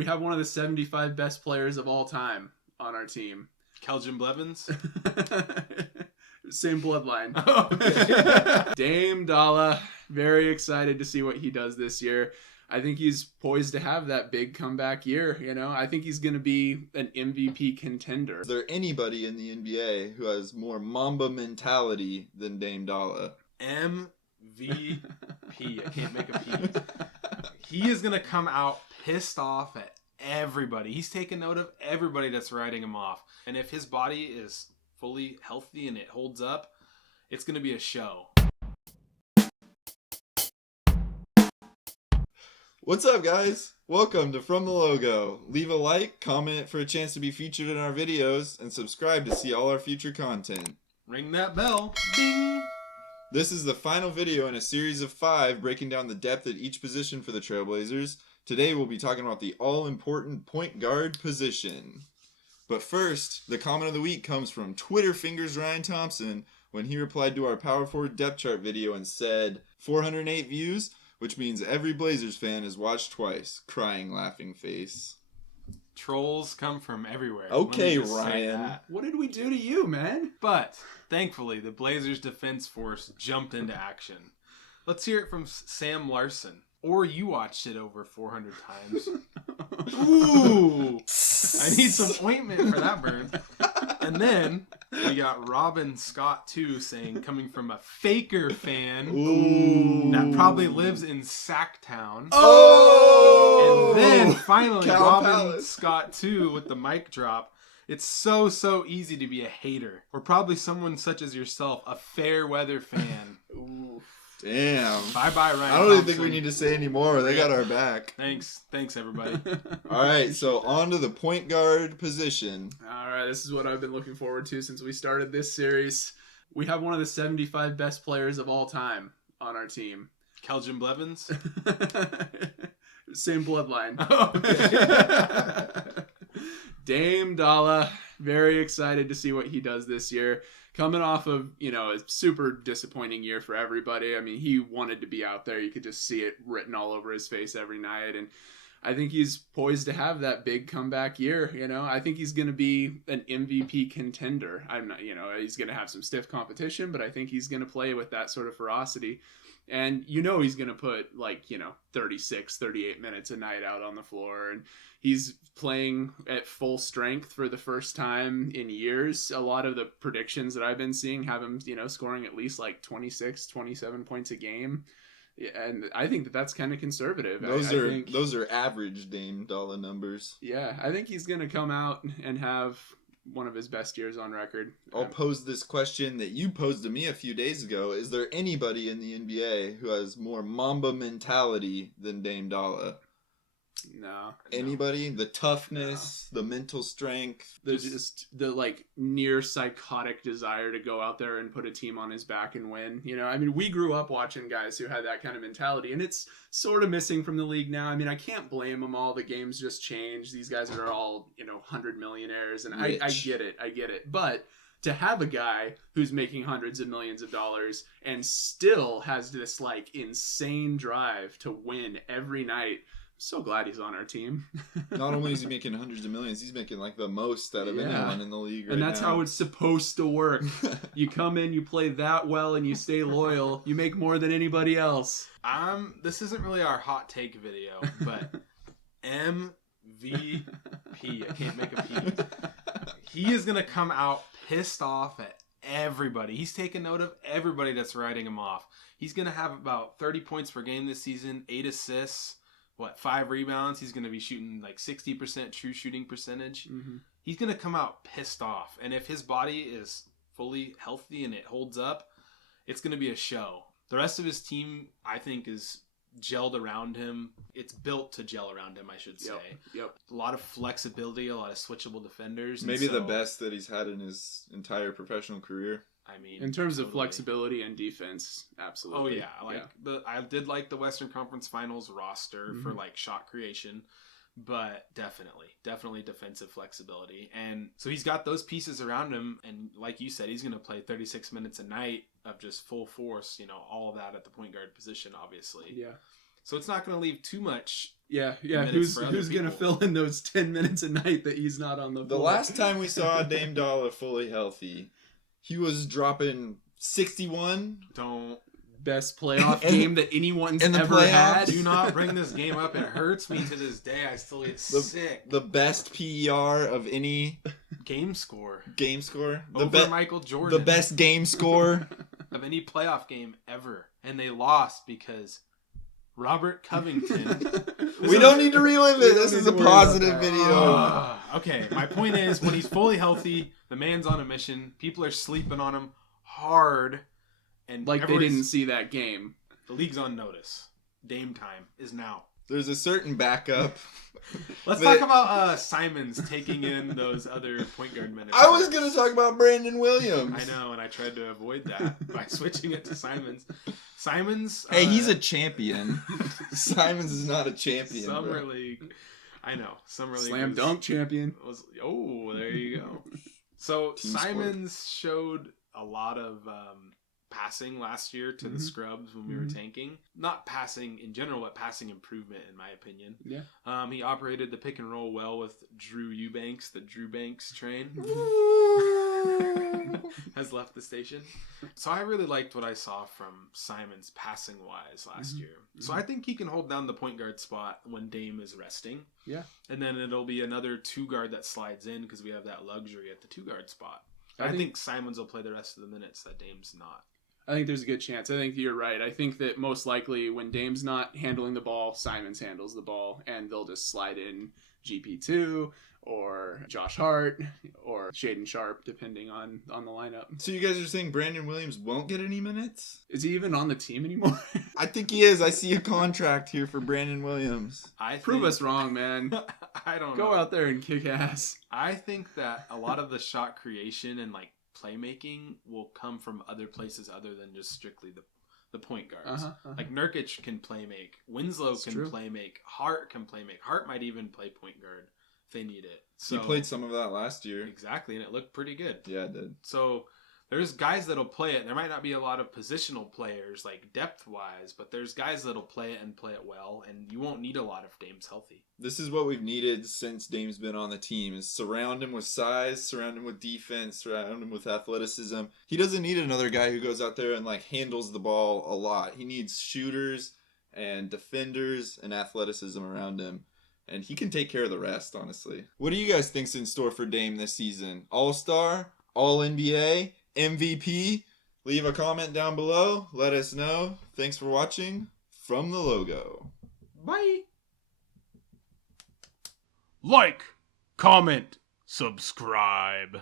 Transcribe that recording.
We have one of the 75 best players of all time on our team. Keljen Blevins? Same bloodline. Okay. Dame Dalla. Very excited to see what he does this year. I think he's poised to have that big comeback year. You know, I think he's going to be an MVP contender. Is there anybody in the NBA who has more Mamba mentality than Dame Dalla? MVP. I can't make a P. He is going to come out pissed off at everybody. He's taking note of everybody that's writing him off. And if his body is fully healthy and it holds up, it's going to be a show. What's up, guys? Welcome to From the Logo. Leave a like, comment for a chance to be featured in our videos, and subscribe to see all our future content. Ring that bell. Ding! This is the final video in a series of 5 breaking down the depth at each position for the Trailblazers. Today we'll be talking about the all-important point guard position. But first, the comment of the week comes from Twitter Fingers Ryan Thompson when he replied to our Power Forward depth chart video and said, 408 views, which means every Blazers fan has watched twice. Crying laughing face. Trolls come from everywhere. Okay, Let me just say Ryan. that. What did we do to you, man? But thankfully, the Blazers defense force jumped into action. Let's hear it from Sam Larson. Or you watched it over 400 times. Ooh! I need some ointment for that burn. And then we got Robin Scott too saying, coming from a Faker fan Ooh. that probably lives in Sacktown. Oh! And then finally Cal Robin Palace. Scott too with the mic drop. It's so easy to be a hater. Or probably someone such as yourself, a fair weather fan. Ooh. Damn. Bye-bye, Ryan I don't even think Thompson. we need to say any more. They got our back. Thanks everybody. All right, so on to the point guard position. All right, this is what I've been looking forward to since we started this series. We have one of the 75 best players of all time on our team. Keljen Blevins? Same bloodline. Okay. Dame Dalla. Very excited to see what he does this year. Coming off of, a super disappointing year for everybody. I mean, he wanted to be out there. You could just see it written all over his face every night. And I think he's poised to have that big comeback year. I think he's going to be an MVP contender. I'm not, he's going to have some stiff competition, but I think he's going to play with that sort of ferocity. And he's going to put 36, 38 minutes a night out on the floor. And he's playing at full strength for the first time in years. A lot of the predictions that I've been seeing have him, scoring at least 26, 27 points a game. And I think that's kind of conservative. Those are average Dame Dalla numbers. Yeah, I think he's going to come out and have one of his best years on record. I'll pose this question that you posed to me a few days ago. Is there anybody in the NBA who has more Mamba mentality than Dame Dalla? No. Anybody? The toughness, the mental strength. The near psychotic desire to go out there and put a team on his back and win. We grew up watching guys who had that kind of mentality, and it's sort of missing from the league now. I can't blame them all. The game's just changed. These guys are all, 100 millionaires, and I get it. But to have a guy who's making hundreds of millions of dollars and still has this insane drive to win every night, so glad he's on our team. Not only is he making hundreds of millions, he's making the most out of anyone in the league right now. And that's how it's supposed to work. You come in, you play that well, and you stay loyal. You make more than anybody else. This isn't really our hot take video, but MVP. I can't make a P. He is going to come out pissed off at everybody. He's taking note of everybody that's writing him off. He's going to have about 30 points per game this season, 8 assists. 5 rebounds. He's going to be shooting 60% true shooting percentage. Mm-hmm. He's going to come out pissed off. And if his body is fully healthy and it holds up, it's going to be a show. The rest of his team, I think, is gelled around him. It's built to gel around him, I should say. Yep. A lot of flexibility, a lot of switchable defenders. Maybe the best that he's had in his entire professional career. In terms of flexibility and defense, absolutely. Oh yeah, I did like the Western Conference Finals roster for shot creation, but definitely defensive flexibility. And so he's got those pieces around him, and like you said, he's going to play 36 minutes a night of just full force. All of that at the point guard position, obviously. Yeah. So it's not going to leave too much. Yeah. Minutes Who's for other gonna people. fill in those 10 minutes a night that he's not on the The floor? last time we saw Dame Dollar fully healthy, he was dropping 61. Don't. Best playoff game that anyone's in the ever playoffs? had. Do not bring this game up. It hurts me to this day. I still get sick. The best PER of any Game score. game score. Over Michael Jordan. The best game score. Of any playoff game ever. And they lost because Robert Covington. We don't need to relive it. This don't is need a to worry about positive that. video. Okay, my point is, when he's fully healthy, the man's on a mission. People are sleeping on him hard. And Like they didn't see that game. The league's on notice. Dame time is now. There's a certain backup. Let's that- talk about Simons taking in those other point guard minutes. I was going to talk about Brandon Williams. I know, and I tried to avoid that by switching it to Simons. Simons. Hey, he's a champion. Simons is not a champion. Summer bro. League. I know. Summer League. Slam dunk champion. There you go. So Team Simons showed a lot of passing last year to the scrubs when we were tanking. Not passing in general, but passing improvement in my opinion. Yeah. He operated the pick and roll well with Drew Eubanks. The Drew Banks train has left the station. So I really liked what I saw from Simons passing wise last year. So I think he can hold down the point guard spot when Dame is resting. Yeah. And then it'll be another 2 guard that slides in because we have that luxury at the 2 guard spot. I think Simons will play the rest of the minutes that Dame's not. I think there's a good chance. I think you're right. I think that most likely when Dame's not handling the ball, Simons handles the ball, and they'll just slide in GP2 or Josh Hart or Shaden Sharp, depending on the lineup. So you guys are saying Brandon Williams won't get any minutes? Is he even on the team anymore? I think he is. I see a contract here for Brandon Williams. Prove us wrong, man. I don't Go know. out there and kick ass. I think that a lot of the shot creation and like playmaking will come from other places other than just strictly the point guards. Like Nurkic can play make, Winslow can play make, Hart can play make. Hart might even play point guard if they need it. So He played some of that last year. exactly, and it looked pretty good. Yeah, it did. So there's guys that'll play it. There might not be a lot of positional players like depth wise, but there's guys that'll play it and play it well, and you won't need a lot if Dame's healthy. This is what we've needed since Dame's been on the team, is surround him with size, surround him with defense, surround him with athleticism. He doesn't need another guy who goes out there and like handles the ball a lot. He needs shooters and defenders and athleticism around him. And he can take care of the rest, honestly. What do you guys think's in store for Dame this season? All-Star? All-NBA? MVP? Leave a comment down below. Let us know. Thanks for watching. From the logo. Bye. Like, comment, subscribe.